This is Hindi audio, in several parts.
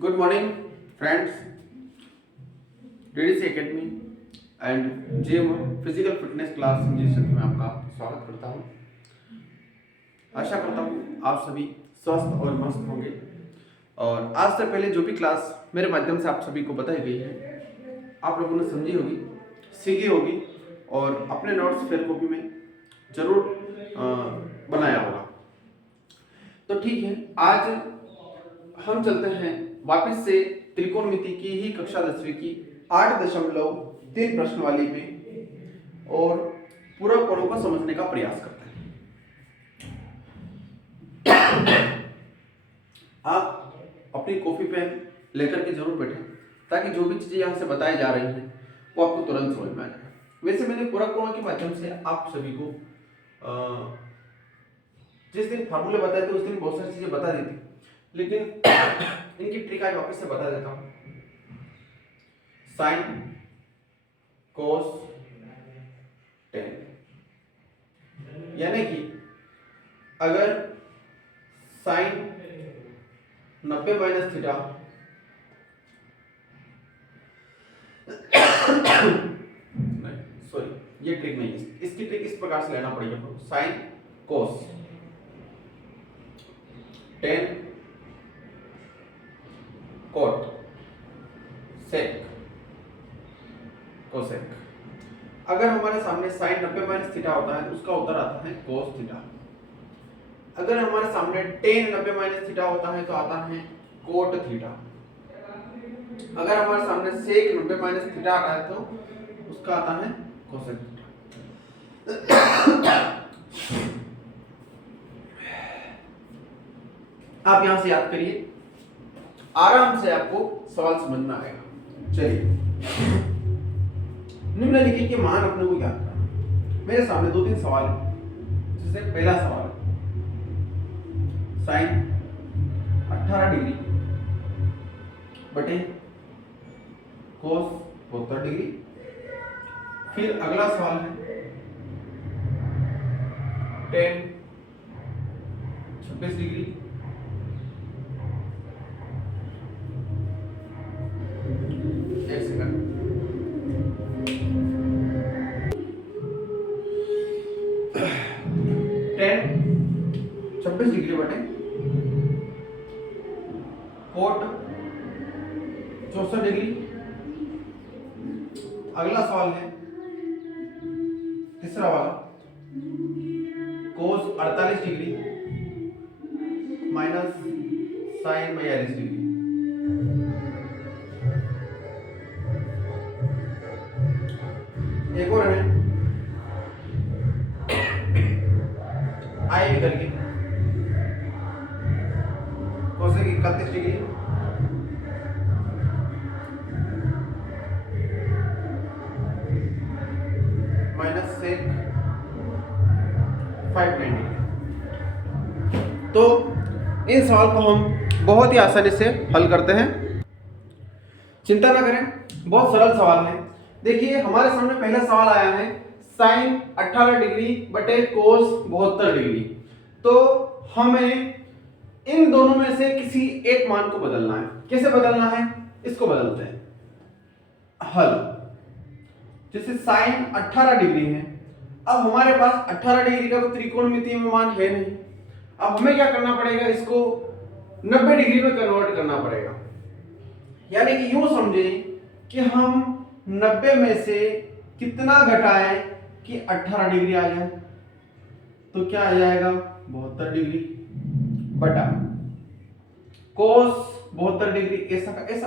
Good morning friends, DDC academy and gym physical fitness class English में आपका स्वागत करता हूं। आशा करता हूं आप सभी स्वस्थ और मस्त होंगे। और आज से पहले जो भी क्लास मेरे माध्यम से आप सभी को बताई गई है आप लोगों ने समझी होगी, सीखी होगी और अपने नोट्स फेयर कॉपी में जरूर बनाया होगा। तो ठीक है, आज हम चलते हैं वापस से त्रिकोणमिति की ही कक्षा 10वीं की 8.3 प्रश्न वाली में और पूरा कोणों को समझने का प्रयास करते हैं। आप अपनी कॉपी पेन लेकर के जरूर बैठें ताकि जो भी चीजें यहाँ से बताई जा रही हैं वो आपको तुरंत समझ में आ जाए। वैसे मैंने पूरा कोणों के माध्यम से आप सभी को जिस दिन फार्मूले बताए थे उस दिन बहुत सारी चीजें बता दी थी, लेकिन इनकी ट्रिक आज वापस से बता देता हूं। साइन कोस टेन, यानी कि अगर साइन 90 माइनस थीटा सॉरी ये ट्रिक नहीं है, इसकी ट्रिक इस प्रकार से लेना पड़ेगा। Sine cos 10 cot sec cosec. अगर हमारे सामने साइन 90 माइनस थीटा होता है तो उसका उत्तर आता है कोस थीटा। अगर हमारे सामने टेन 90 माइनस थीटा होता है तो आता है कोट थीटा। अगर हमारे सामने सेक 90 माइनस थीटा आता है तो उसका आता है कोसेक थीटा। आप यहां से याद करिए, आराम से आपको सवाल समझ में आएगा। चलिए, निम्नलिखित के मान अपने को याद करना। मेरे सामने 2-3 सवाल है, जिससे पहला सवाल है साइन 18 डिग्री बटे कोस 72 डिग्री। फिर अगला सवाल है टेन 26 डिग्री डिग्री बटे कोट 64 डिग्री। अगला सवाल है तीसरा वाला cos 48 degree minus sine 42 degree. एक और है आई भी करके cosec 31 degree minus sec 59 degree. तो इन सवाल को हम बहुत ही आसानी से हल करते हैं, चिंता ना करें, बहुत सरल सवाल है। देखिए, हमारे सामने पहला सवाल आया है साइन 18 डिग्री बटे कोस 72 डिग्री। तो हमें इन दोनों में से किसी एक मान को बदलना है। कैसे बदलना है, इसको बदलते हैं। हल, जैसे साइन 18 डिग्री है, अब हमारे पास 18 डिग्री का तो त्रिकोणमिति में मान है नहीं। अब हमें क्या करना पड़ेगा, इसको 90 डिग्री में कन्वर्ट करना पड़ेगा। यानी कि यूं समझे कि हम 90 में से कितना घटाएं कि 18 डिग्री आ जाए, तो क्या आ जाएगा 72 डिग्री बटा कोस 72 डिग्री ऐसा का ऐसा।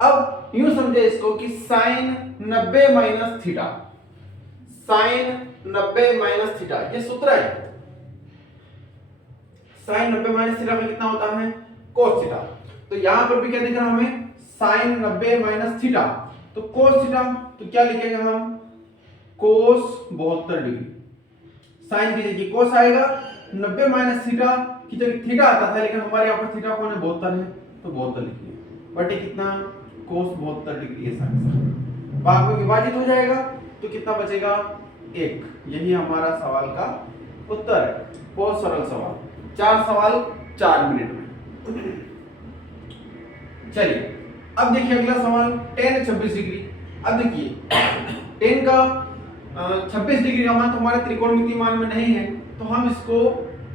अब यूं समझे इसको कि sine 90 minus theta, sine 90 minus theta ये सूत्र है। साइन 90 माइनस थीटा में कितना होता है कोस थीटा। तो यहां पर भी क्या दिख रहा हमें साइन 90 माइनस थीटा, तो कोस थीटा, तो क्या लिखेगा हम कोस 72 डिग्री। साइन की जगह कोस आएगा, 90 माइनस थीटा की जगह थीटा आता था, लेकिन हमारे यहाँ पर थीटा कौन है 72 है, तो 72 लिखिए बटे कितना कोस 72 डिग्री ऐसा भाग में विभाजित हो जाएगा, तो कितना बचेगा 1। यही हमारा सवाल का उत्तर है। बहुत सरल सवाल, 4 सवाल 4 मिनट में। चलिए अब देखिए अगला सवाल tan 26 डिग्री। अब देखिए tan का 26 डिग्री का मान तो हमारे त्रिकोणमितीय मान में नहीं है, तो हम इसको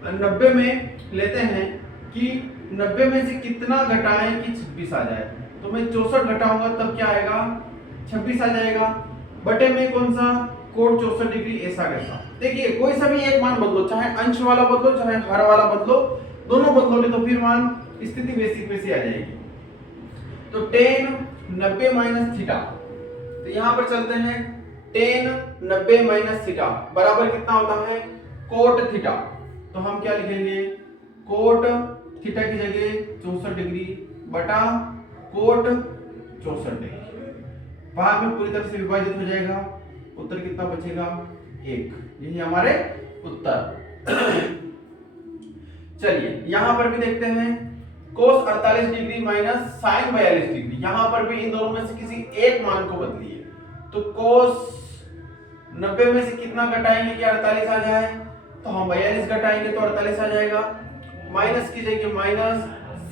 90 में लेते हैं कि 90 में से कितना घटाएं कि 26 आ जाए। तो मैं 64 घटाऊंगा तब क्या आएगा, 26 आ जाएगा, बटे में कौन सा कोण 64 डिग्री, ऐसा कैसा। देखिए कोई सा भी एक मान बदलो, चाहे अंश वाला बदलो चाहे हर वाला बदलो, दोनों बदलोगे तो फिर मान स्थिति बेसिक में से आ जाएगी। तो tan 90 माइनस थीटा, तो यहां पर चलते हैं tan 90 माइनस थीटा बराबर कितना होता है, कोट थीटा। तो हम क्या लिखेंगे, कोट थीटा की जगह 64 डिग्री बटा कोट 64 डिग्री, भाग में पूरी तरह से विभाजित हो जाएगा, उत्तर कितना बचेगा 1। यही हमारे उत्तर। चलिए यहां पर भी देखते हैं cos 48 degree minus sin 42 degree, यहां पर भी इन दोनों में से किसी एक मान को बदलिए। तो cos 90 में से कितना घटाएंगे कि 48 आ जाए, तो हम 42 घटाएंगे तो 48 आ जाएगा, माइनस की जगह माइनस,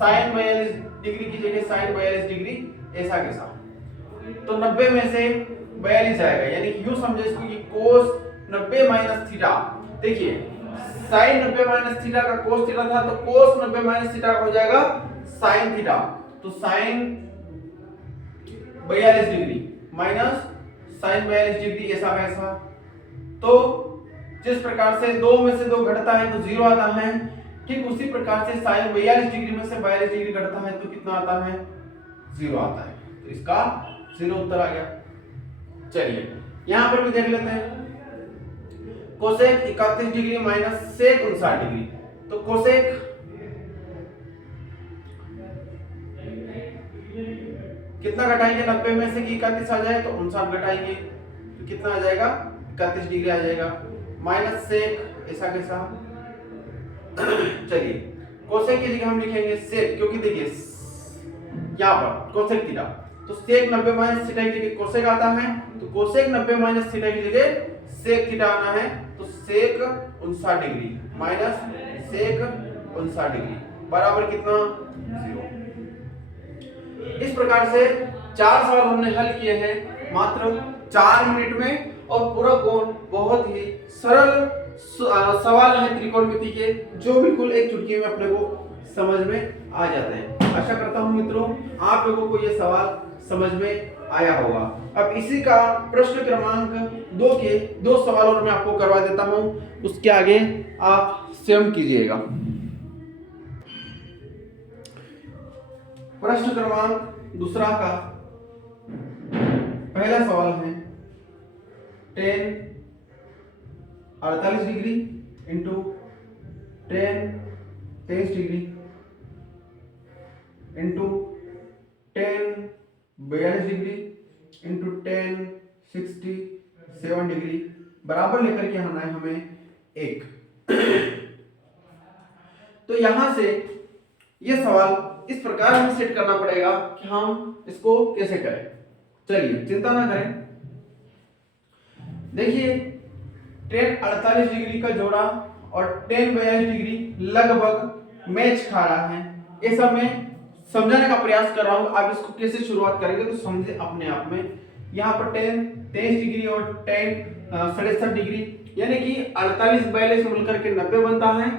sin 42 डिग्री की जगह sin 42 डिग्री, ऐसा कैसा। तो 90 में से 42 आएगा, यानी यूं समझे इसको कि cos 90 माइनस थीटा। देखिए sin 90 माइनस थीटा का cos थीटा था, तो cos 90 माइनस थीटा हो जाएगा sin थीटा। तो sin 42 degree minus sin 42 degree, ऐसा कैसा। तो जिस प्रकार से 2 में से 2 घटता है तो 0 आता है, ठीक उसी प्रकार से sin 42 डिग्री में से 42 डिग्री घटता है तो कितना आता है, 0 आता है। तो इसका 0 उत्तर आ गया। चलिए यहां पर भी देख लेते हैं cosec 31 degree minus sec 59 degree. तो कोसेक कितना घटाएंगे, 90 में से कि 31 आ जाए तो 59 घटाएंगे तो कितना आ जाएगा, 31 डिग्री आ जाएगा, माइनस सेक, ऐसा कैसा। चलिए कोसेक की जगह हम लिखेंगे सेक, क्योंकि देखिए यहां पर कोसेक थीटा, तो सेक 90 माइनस थीटा की जगह कोसेक आता है, तो कोसेक 90 माइनस थीटा की जगह सेक थीटा आना है, तो सेक 59 डिग्री माइनस सेक 59 डिग्री बराबर कितना, 0। इस प्रकार से 4 सवाल हमने हल किए हैं मात्र 4 मिनट में, और पूरा कोण बहुत ही सरल सवाल है त्रिकोणमिति के, जो बिल्कुल एक चुटकी में अपने को समझ में आ जाते हैं। आशा करता हूं मित्रों आप लोगों को ये सवाल समझ में आया होगा। अब इसी का प्रश्न क्रमांक 2 के 2 सवाल और मैं आपको करवा देता हूं, उसके आगे आप स्वयं कीजिएगा। प्रश्न क्रमांक 2 का पहला सवाल है tan 48 degree into tan 23 degree into tan 42 degree into tan 67 degree बराबर लेकर के आना है हमें 1। तो यहां से यह सवाल इस प्रकार हमें सेट करना पड़ेगा कि हम इसको कैसे करें। चलिए चिंता ना करें, देखिए tan 48 डिग्री का जोड़ा और tan 42 डिग्री लगभग मैच खा रहा है, ऐसा मैं समझाने का प्रयास कर रहा हूं। आप इसको कैसे शुरुआत करेंगे तो समझे अपने आप में। यहाँ पर tan 23 डिग्री और tan 67 डिग्री, यानी कि 48 42 मिलकर के 90 बनता है,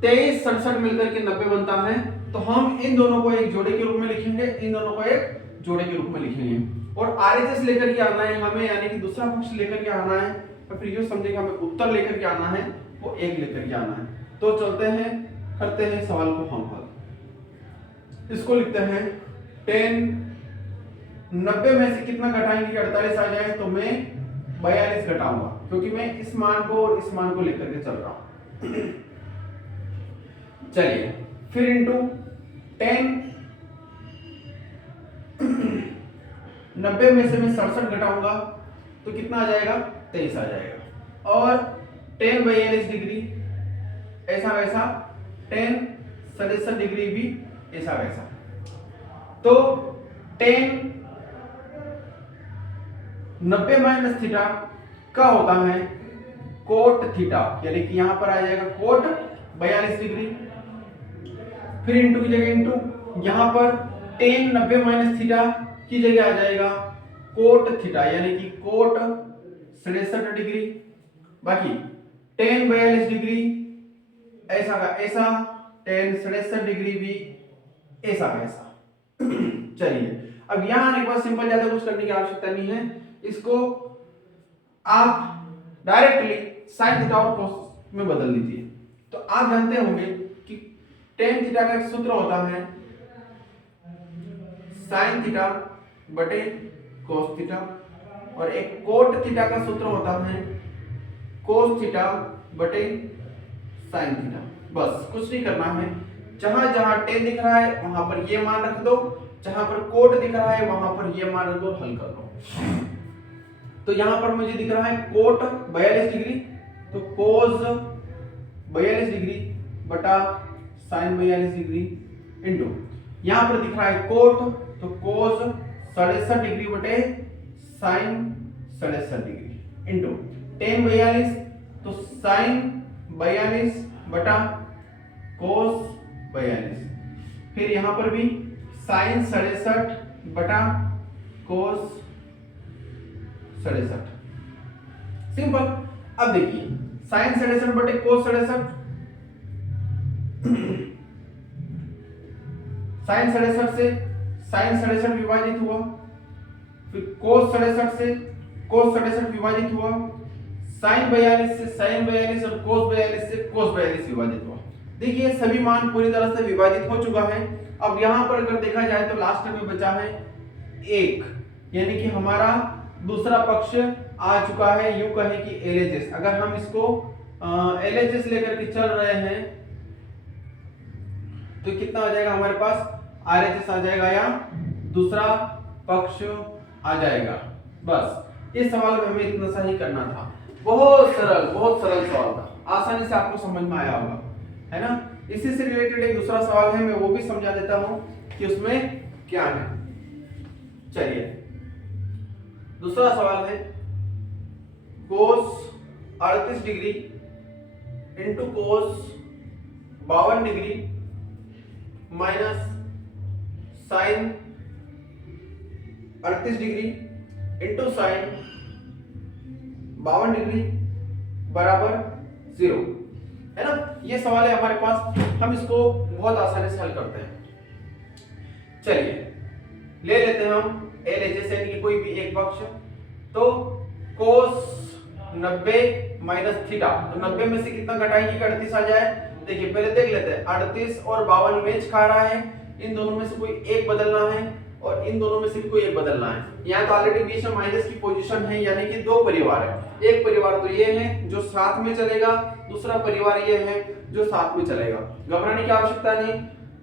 23 67 मिलकर के 90 बनता है। तो हम इन दोनों को एक जोड़े के रूप में लिखेंगे, इन दोनों को एक जोड़े के रूप में लिखेंगे, और RHS लेकर के आना है हमें, यानी कि दूसरा पक्ष लेकर के आना है, और फिर ये समझे कि हमें उत्तर लेकर के आना है वो 1 लेकर के आना है। तो चलते हैं करते हैं सवाल को हम हल। इसको लिखते हैं tan 90 में से कितना घटाएंगे कि 48 आ जाए, तो मैं 42 घटाऊंगा, क्योंकि मैं इस मान को और इस मान को लेकर के चल रहा हूं। चलिए फिर इंटू tan 90 में से मैं 67 घटाऊंगा तो कितना आ जाएगा, 23 आ जाएगा, और tan 42 डिग्री ऐसा वैसा, tan 67 डिग्री भी ऐसा वैसा। तो tan 90 माइनस थीटा का होता है कोट थीटा, यानी कि यहां पर आ जाएगा कोट 42 डिग्री, फिर इंटू की जगह इंटू, यहां पर टेन 90 माइनस थीटा की जगह आ जाएगा कोट थीटा, यानी कि कोट 67 डिग्री। बाकी टेन 42 डिग्री ऐसा का ऐसा, टेन 67 डिग्री भी ऐसा का ऐसा। चलिए अब यहां आने के बाद सिंपल, ज्यादा कुछ करने की आवश्यकता नहीं है, इसको आप डायरेक्टली साइन थीटा और कोस में बदल दीजिए। तो आप जानते होंगे कि टेन थीटा का एक सूत्र होता है साइन थीटा बटे कोस थीटा, और एक कोट थीटा का सूत्र होता है कोस थीटा बटे साइन थीटा। बस कुछ नहीं करना है, जहां जहां टेन दिख रहा है वहां पर ये मान रख दो, जहां पर कोट दिख रहा है वहां पर ये मान रख दो, हल कर दो। तो यहां पर मुझे दिख रहा है कोट 42 डिग्री, तो कोस 42 डिग्री बटा साइन 42 डिग्री इंटू यहां पर दिख रहा है कोट, तो कोस 67 डिग्री बटे साइन 67 डिग्री इंटू टेन 42, तो साइन 42 बटा कोस 42, फिर यहां पर भी साइन 67 बटा कोस 67। सिंपल। अब देखिए साइन 67 बटे कोस 67, साइन 67 से साइन 67 विभाजित हुआ, फिर कोस 67 से कोस 67 विभाजित हुआ, साइन 42 से साइन 42 और कोस 42 से कोस 42 विभाजित हुआ। देखिए सभी मान पूरी तरह से विभाजित हो चुका है। अब यहां पर अगर देखा जाए तो लास्ट में बचा है एक, यानी कि हमारा दूसरा पक्ष आ चुका है, यूं कहें कि LHS। अगर हम इसको LHS लेकर के चल रहे हैं तो कितना आ जाएगा हमारे पास, RHS आ जाएगा या दूसरा पक्ष आ जाएगा। बस इस सवाल में हमें इतना सा ही करना था। बहुत सरल सवाल था, आसानी से आपको समझ में आया होगा, है ना। इसी से रिलेटेड एक दूसरा सवाल है, मैं वो भी समझा देता हूं कि उसमें क्या है। चलिए दूसरा सवाल है cos 38 degree into cos 52 degree minus sine 38 degree into sine 52 degree बराबर 0, है ना। ये सवाल है हमारे पास, हम इसको बहुत आसानी से हल करते हैं। चलिए ले लेते हैं हम LHS यानी कि कोई भी एक पक्ष, तो कोस 90 माइनस थीटा, तो 90 में से कितना घटाएंगे कि 38 आ जाए। देखिए पहले देख लेते हैं, 38 और 52 मैच खा रहा है, इन दोनों में से कोई एक बदलना है और इन दोनों में से भी कोई एक बदलना है। यहाँ तो ऑलरेडी बीच में माइनस की पोजीशन है, यानी कि दो परिवार है, एक परिवार तो ये है जो साथ में चलेगा, दूसरा परिवार ये है जो साथ में चलेगा। घबराने की आवश्यकता नहीं,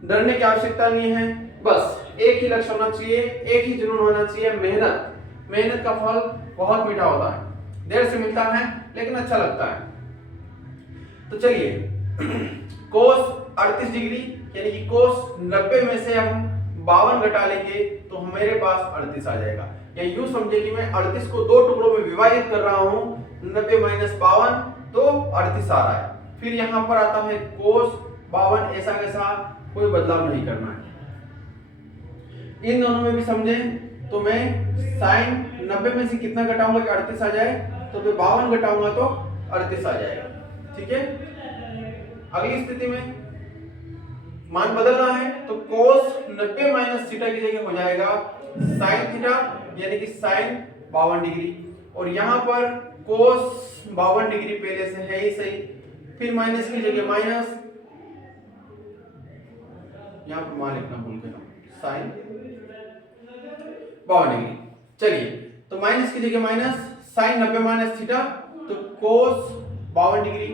डरने की आवश्यकता नहीं है, बस एक ही लक्ष्य होना चाहिए, एक ही जुनून होना चाहिए, मेहनत का फल बहुत मीठा होता है, देर से मिलता है लेकिन अच्छा लगता है। तो चलिए कोस 38 डिग्री यानी कि कोस 90 में से हम 52 घटा लेंगे तो हमारे पास 38 आ जाएगा। या यूं समझे कि मैं 38 को दो टुकड़ों में विभाजित कर रहा हूं, 90 माइनस 52 तो 38 आ रहा है। फिर यहां पर आता है कोस 52, ऐसा कैसा कोई बदलाव नहीं करना है। इन दोनों में भी समझे तो मैं साइन 90 में से कितना घटाऊंगा कि 38 आ जाए, तो मैं 52 घटाऊंगा तो 38 आ जाएगा। ठीक है, अगली स्थिति में मान बदलना है तो कोस 90 माइनस थीटा की जगह हो जाएगा साइन थीटा यानी कि साइन 52 डिग्री, और यहां पर कोस 52 डिग्री पहले से है ही सही, फिर माइनस की जगह माइनस, यहां पर मान लिखना भूल गया, साइन 52 डिग्री। चलिए तो माइनस की जगह माइनस, साइन 90 माइनस थीटा तो कोस 52 डिग्री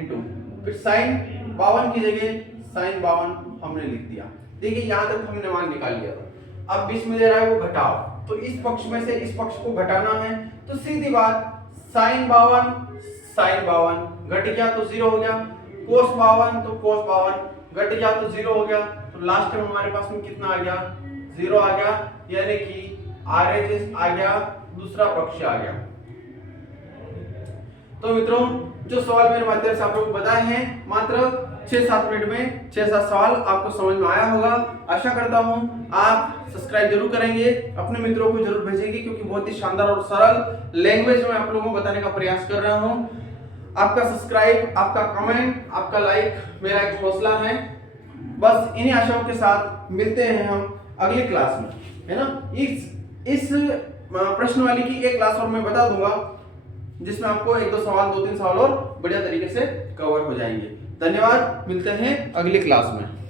इंटू फिर साइन 52 की जगह साइन 52 हमने लिख दिया। देखिए यहां तक हमने मान निकाल लिया था। अब बीच में दे रहा है वो घटाओ, तो इस पक्ष में से इस पक्ष को घटाना है, तो सीधी बात साइन 52 घट गया तो 0 हो गया, कोस 52 तो कोस 52 घट गया तो 0 हो गया, तो लास्ट में हमारे पास में कितना आ गया, 0 आ गया, यानी कि RHS आ गया, दूसरा पक्ष आ गया। तो मित्रों जो सवाल मेरे माध्यम से आप लोग बताए हैं मात्र 6-7 मिनट में 6-7 सवाल आपको समझ में आया होगा। आशा करता हूं आप सब्सक्राइब जरूर करेंगे, अपने मित्रों को जरूर भेजेंगे, क्योंकि बहुत ही शानदार और सरल लैंग्वेज में आप लोगों को बताने का प्रयास कर रहा हूं। आपका सब्सक्राइब, आपका कमेंट, आपका लाइक मेरा एक हौसला है। बस इन्हीं आशाओं के साथ मिलते हैं हम अगली क्लास में, है ना। इस प्रश्न वाली की एक क्लास और मैं बता दूंगा, जिसमें आपको 1-2 सवाल, 2-3 सवाल और बढ़िया तरीके से कवर हो जाएंगे। धन्यवाद, मिलते हैं अगली क्लास में।